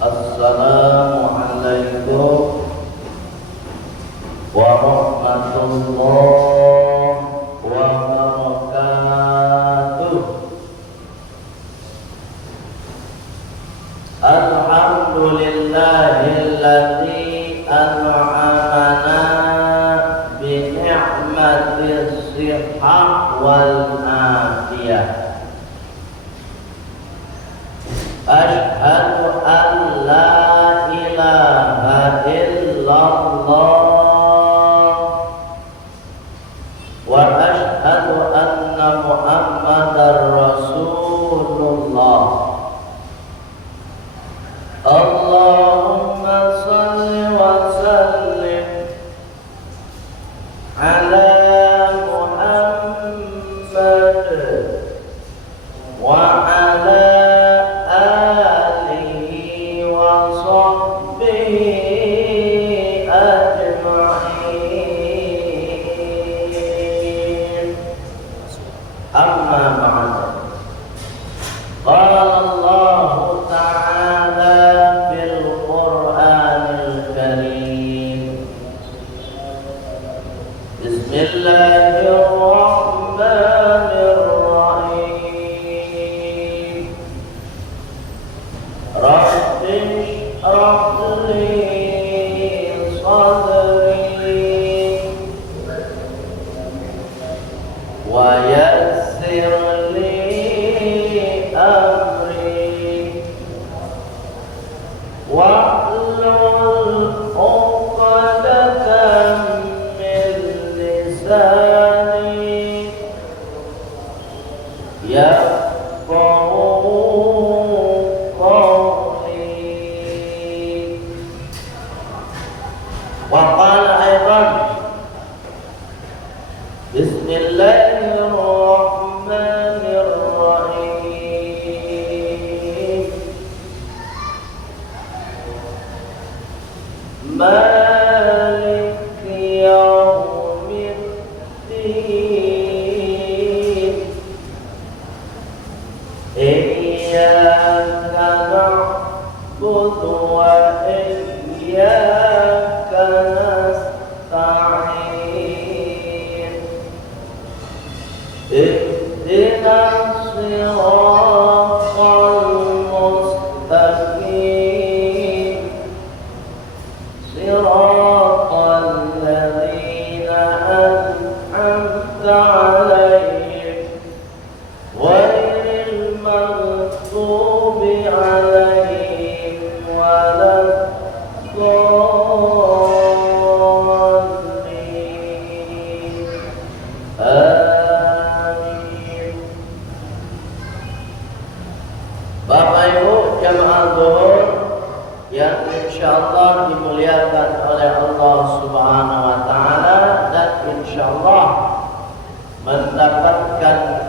Assalamualaikum warahmatullahi wabarakatuh. Alhamdulillahilladzi an'amana bi ni'matis sihhah wal afiyah. Asyhadu an la ilaha illallah wa asyhadu anna Muhammadar Rasulullah. Allahumma salli wa sallim ala Muhammad wa ala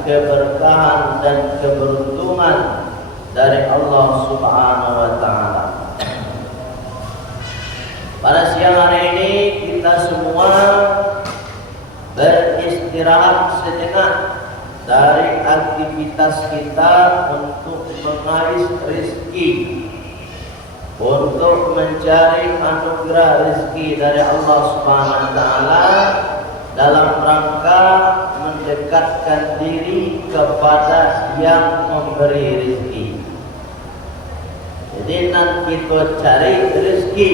keberkahan dan keberuntungan dari Allah Subhanahu wa Ta'ala. Pada siang hari ini kita semua beristirahat sejenak dari aktivitas kita untuk mengais rezeki, untuk mencari anugerah rezeki dari Allah Subhanahu wa Ta'ala dalam rangka mendekatkan diri kepada yang memberi rezeki. Jadi nanti kita cari rezeki.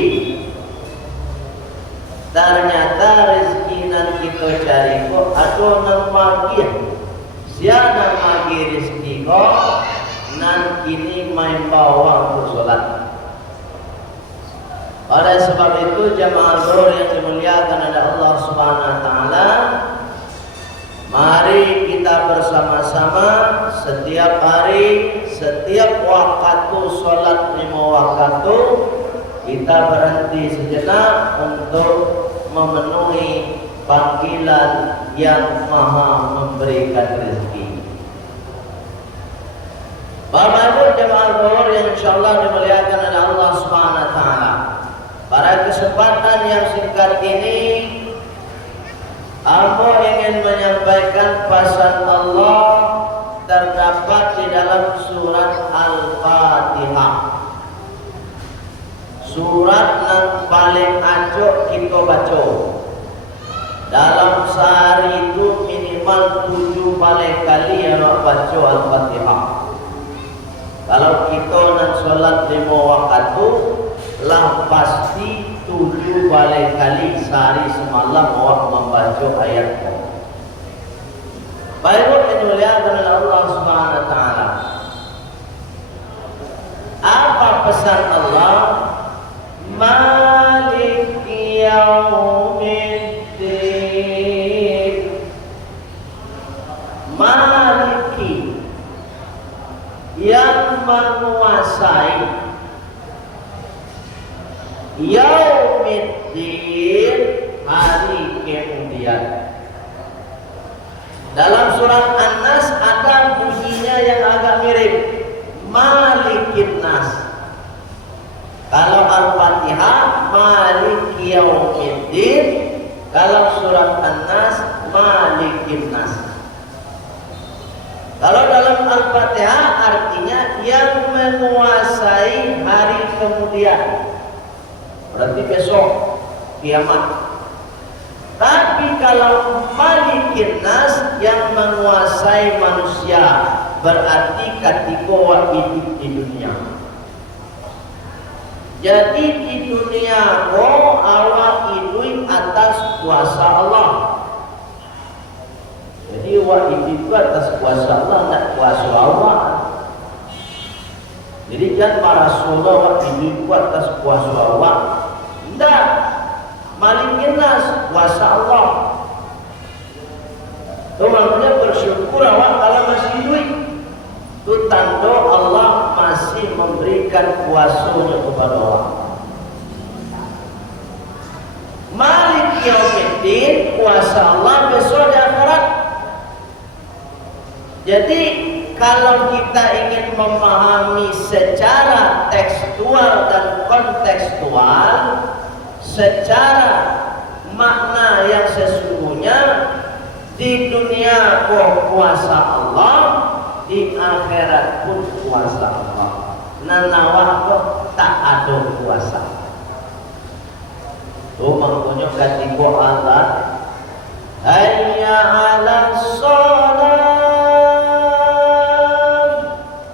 Ternyata rezeki nanti kita cari kok ada nama dia. Siapa magi rezeki kok nanti ini main bawang untuk sholat. Oleh sebab itu jamaah zuhur yang dimuliakan oleh Allah Subhanahu wa Ta'ala, mari kita bersama-sama setiap hari, setiap waktu sholat 5 waktu, kita berhenti sejenak untuk memenuhi panggilan yang maha memberikan rezeki. Bapak Ibu jamaah zuhur yang insyaallah dimuliakan oleh Allah Subhanahu wa Ta'ala, pada kesempatan yang singkat ini aku ingin menyampaikan pesan Allah terdapat di dalam surat Al-Fatihah. surat yang paling acok kita baca. Dalam sehari itu minimal 7 kali yang baca Al-Fatihah. Kalau kita nak solat 5 waktu, lah pasti 7 kali sehari semalam awak membaca ayat. Baik dimuliakan oleh Allah Subhanahu wa taala. Apa pesan Allah? Maliki yaumiddin. Maliki, yang menguasai yaumiddin, hari kemudian. Dalam surat An-Nas ada bunyinya yang agak mirip, Malikin Nas. Kalau Al-Fatihah Maliki Yaumiddin, kalau surat An-Nas Malikin Nas. Kalau dalam Al-Fatihah artinya yang menguasai hari kemudian, berarti besok kiamat. Tapi kalau Malikin Nas, yang menguasai manusia, berarti ketika hidup di dunia. Jadi di dunia awak hidup atas kuasa Allah. Jadi awak hidup atas kuasa Allah, tidak kuasa Allah. Jadi jangan para Rasulullah awak hidup atas kuasa Allah. Tidak. Malikin Nas, kuasa Allah. Itu maknanya bersyukur awak kalau masih hidup. Itu tanda Allah masih memberikan kuasanya kepada awak. Malik Yaumiddin, kuasa Allah besok di akhirat. Jadi kalau kita ingin memahami secara tekstual dan kontekstual, secara makna yang sesungguhnya, di dunia kuasa Allah, di akhirat pun kuasa Allah. Nanawah tak ada kuasa. Tuh maknanya ketika Allah, hayya 'alas shalah,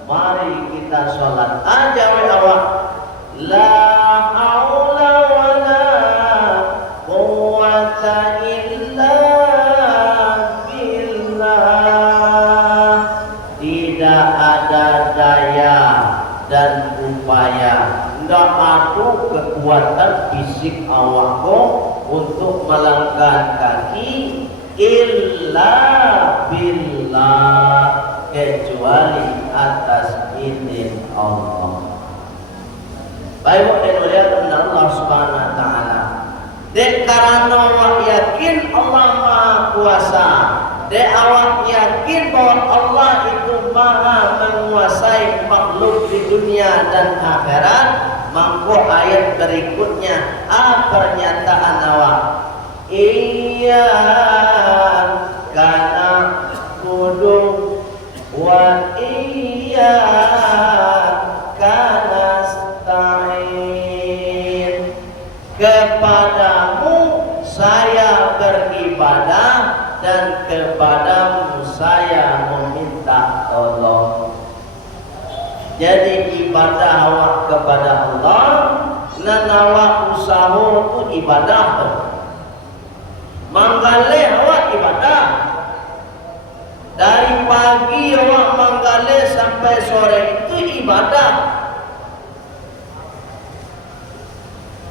mari kita sholat aja we awak. La dan upaya, tidak ada kekuatan fisik awakmu untuk melangkah kaki illa billah, kecuali atas izin Allah. Baik dimuliakan Allah Subhanahu wa taala. Dek karena awak yakin Allah Maha Kuasa, dek awak yakin bahwa Allah itu Maha menguasai makhluk di dunia dan akhirat, maka ayat berikutnya pernyataan awak, iya kana kudu wa iya kana stain, kepadamu saya beribadah dan kepadamu saya meminta tolong. Jadi ibadah awak kepada Allah, dan awak usaha itu ibadah. Manggale awak ibadah. Dari pagi awak manggale sampai sore itu ibadah.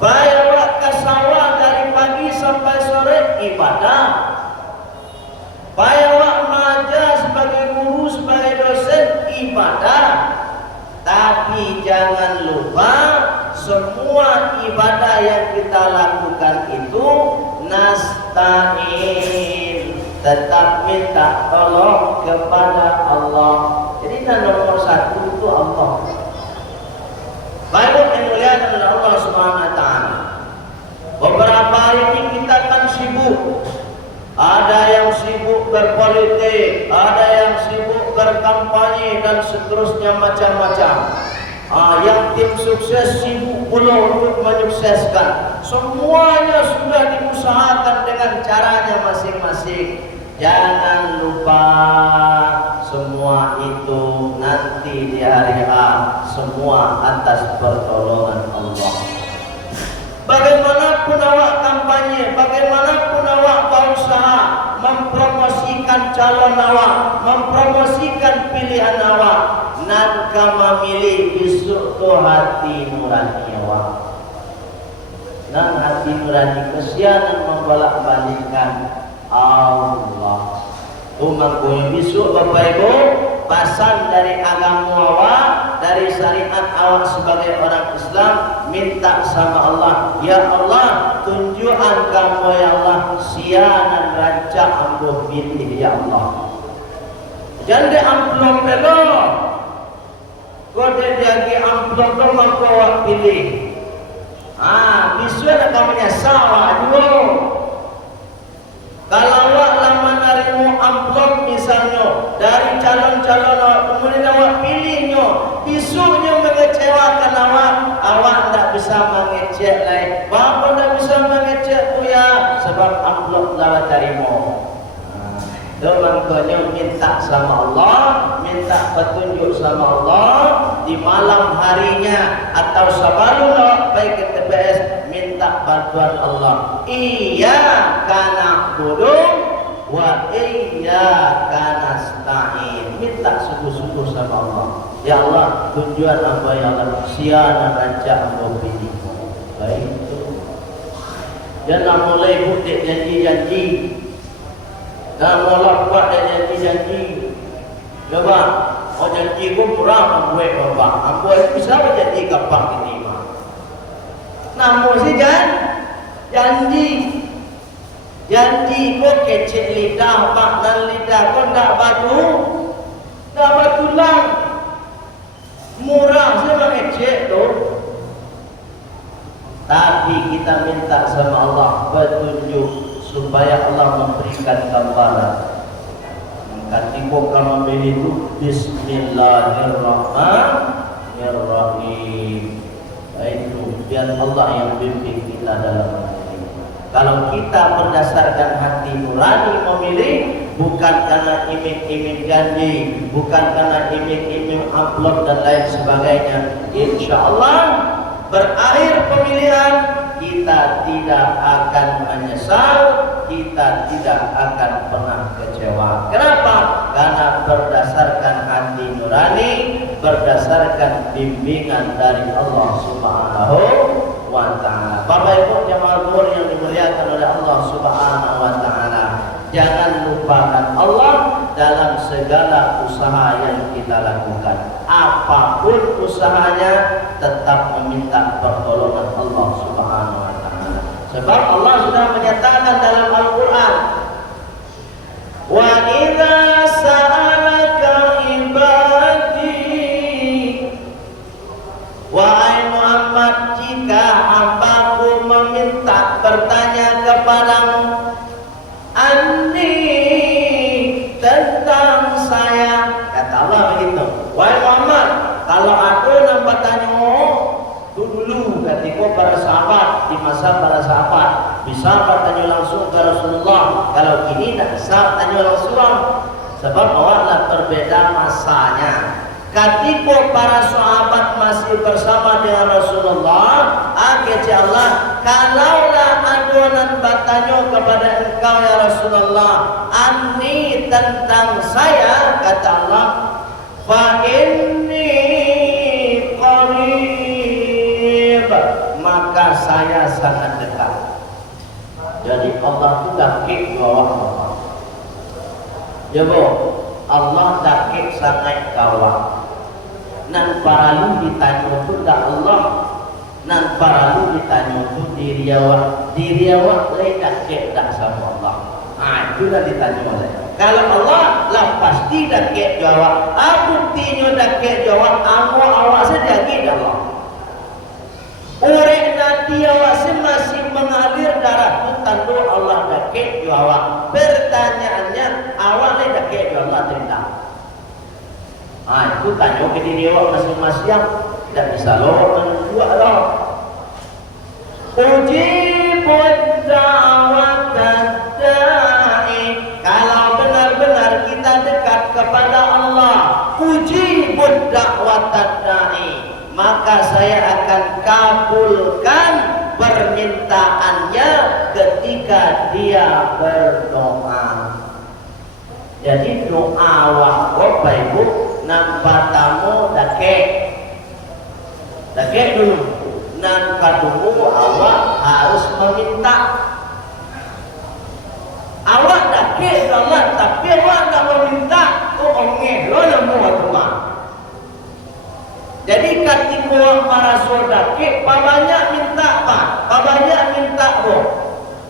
Baik awak ke sawah dari pagi sampai sore ibadah. Baik awak mengajar sebagai guru, sebagai dosen ibadah. Tapi jangan lupa semua ibadah yang kita lakukan itu nasta'in, tetap minta tolong kepada Allah. Jadi nomor satu itu Allah. Baik yang mulia oleh Allah Subhanahu wa taala. Beberapa hari ini kita kan sibuk. Ada yang sibuk berpolitik, ada yang sibuk berkampanye dan seterusnya macam-macam. Yang tim sukses sibuk pula untuk menyukseskan. Semuanya sudah diusahakan dengan caranya masing-masing. Jangan lupa semua itu nanti di hari A semua atas pertolongan Allah. Bagaimanapun awak kampanye, bagaimanapun awak berusaha mempromosikan calon awak, mempromosikan pilihan awak, nangka memilih besok tu hati nurani awak. Dan hati nurani kesianan membolak-balikkan Allah. Umangku besok Bapak Ibu, pasang dari agama awak, dari syariat awak sebagai orang Islam, minta sama Allah, ya Allah, tunjukkan kamu ya Allah, sianan rancak ambo pilih ya Allah. Jangan amplop dulu. Kode diagi amplop dulu maka awak pilih. Besok kamu menyesal dulu. Kalau awak lama narimu amplop misalnya dari calon-calon awak, kemudian awak pilihnya, besoknya mengecewakan awak tidak bisa mengecek lain. Bapa tidak bisa mengecek tu ya, sebab amplop lama carimu. Makanya minta sama Allah, minta petunjuk sama Allah di malam harinya atau sebelum baik ke TPS, minta bantuan Allah. Iyyaka na'budu wa iyyaka nasta'in. Minta sungguh-sungguh sama Allah. Ya Allah, tujuan apa ya Allah? Siana rancak Allah pilih. Baik itu. Jangan mulai butik janji-janji. Dan Allah buat dia janji-janji. Coba, janji ku murah membuat bapak. Aku bisa janji gampang ini mah. Namun si janji. Janji ku kecil lidah, pak dan lidah ku tak batu lang. Murah sih mengecek tu. Tapi kita minta sama Allah petunjuk supaya Allah memberikan gambaran. Ketika kamu memilih itu Bismillahirrahmanirrahim. Itu biar Allah yang bimbing kita dalam memilih. Kalau kita berdasarkan hati nurani memilih, bukan karena iming-iming janji, bukan karena iming-iming amplop dan lain sebagainya, insya Allah berakhir pemilihan kita tidak akan menyesal, kita tidak akan pernah kecewa. Kenapa? Karena berdasarkan hati nurani, berdasarkan bimbingan dari Allah Subhanahu wa Ta'ala. Bapak Ibu jamaah zuhur yang dimuliakan oleh Allah Subhanahu wa Ta'ala, jangan lupakan Allah dalam segala usaha yang kita lakukan. Apapun usahanya, tetap meminta pertolongan Allah Subhanahu wa Ta'ala. Sebab Allah sudah menyatakan dalam Al-Quran, wa idza sa'alaka ibadi, wahai Muhammad, jika hambaku meminta bertanya kepadamu tentang saya, kata Allah begitu. Wahai Muhammad, kalau aku nampak tanya dulu ketika para sahabat, di masa para sahabat bisa bertanya langsung ke Rasulullah. Kalau kini tidak bisa tanya langsung, sebab awaklah berbeda masanya. Ketika para sahabat masih bersama dengan Rasulullah, akhirnya Allah, kalaulah aduan bertanya kepada engkau ya Rasulullah, anni tentang saya, kata Allah, fa inni qarib, maka saya sangat dekat. Jadi Allah itu dakik bawah. Ya bu, Allah dakik sangat kawah. Nan paralu ditanya itu dah Allah, nan paralu ditanya itu diri awak lain dakik dah sama Allah. Itu dah ditanya oleh. Kalau Allah lah pasti dakik jawab. Aku tinyo dakik jawab. Aku awak saja gitu Allah. Urek nanti awak masih mengalir darah itu tentu Allah dakik jawab. Pertanyaannya awak lain dakik jawab Allah tidak. Itu tanya ke diri awak masing-masing. Tidak bisa loh menjual loh. Ujibud da'watad da'i. Kalau benar-benar kita dekat kepada Allah, ujibud da'watad da'i, maka saya akan kabulkan permintaannya ketika dia berdoa. Jadi doa waktu Bapak Ibu nampak tamu dake dulu. Nampak dulu awak harus meminta. Awak dake Allah tapi awak tak meminta, ongeh lo nemu rumah. Jadi ketika para sodake, banyak minta pak, banyak minta roh.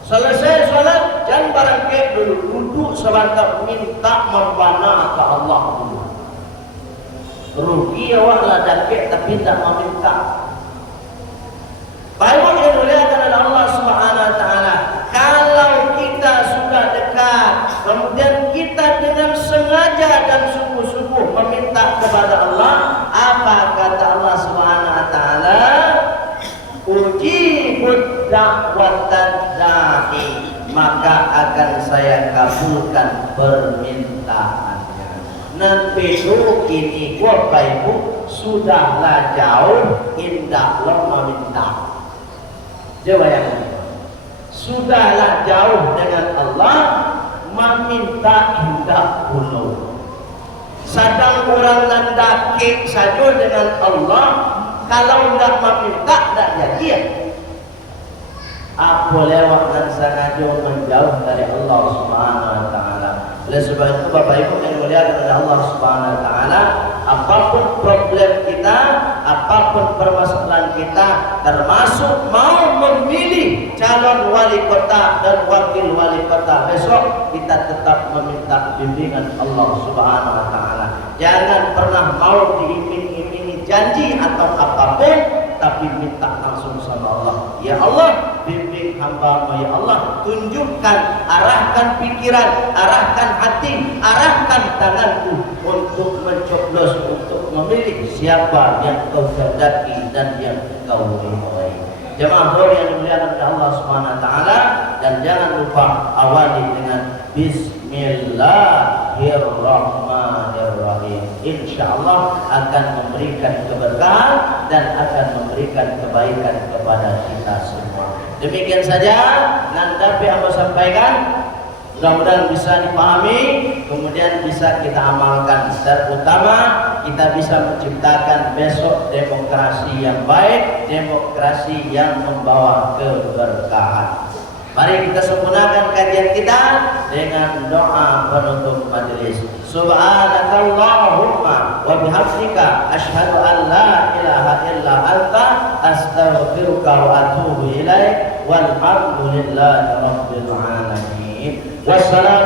Selesai sholat, jangan barangkali dulu duduk sebentar minta membana ke Allah dulu. Rugi awak lah dake tapi tak meminta. Baik yang dimuliakan oleh Allah Subhanahu Wa Taala. Kalau kita sudah dekat, kemudian kita dengan sengaja dan sungguh-sungguh meminta kepada Allah, apa kata Allah Subhanahu Wa Taala? Ujibud da'watad da'i, maka akan saya kabulkan permintaannya. Nanti dulu kini Bapak Ibu sudahlah jauh indah lo meminta. Coba yang sudahlah jauh dengan Allah, meminta indah puluh. Sedang orang nandake saja dengan Allah, kalau tidak meminta tidak jadi. Apa lewat dan sengaja menjauh dari Allah Subhanahu Wa Taala. Oleh sebab itu Bapak Ibu yang mulia oleh Allah Subhanahu Wa Taala, apapun problem kita, apapun permasalahan kita, termasuk mau memilih calon wali kota dan wakil wali kota besok, kita tetap meminta bimbingan Allah Subhanahu Wa Taala. Jangan pernah mau diiming-imingi janji atau apapun, tapi minta langsung sama Allah. Ya Allah, bimbing hamba-Mu ya Allah, tunjukkan, arahkan pikiran, arahkan hati, arahkan tanganku untuk mencoblos, untuk memilih siapa yang Kau kehendaki dan yang Kau ridhai. Jemaah yang dimuliakan oleh Allah Subhanahu Wa Taala, dan jangan lupa awali dengan Bismillahirrahmanirrahim. InsyaAllah akan memberikan keberkahan dan akan memberikan kebaikan kepada kita semua. Demikian saja nanti yang saya sampaikan, mudah-mudahan bisa dipahami, kemudian bisa kita amalkan. Terutama kita bisa menciptakan besok demokrasi yang baik, demokrasi yang membawa keberkahan. Mari kita sempurnakan kajian kita dengan doa penutup majelis. Subhanakallahumma wa bihamdika asyhadu an la ilaha illa anta astaghfiruka wa atubu ilaik. Walhamdulillahi rabbil alamin. Wassalamu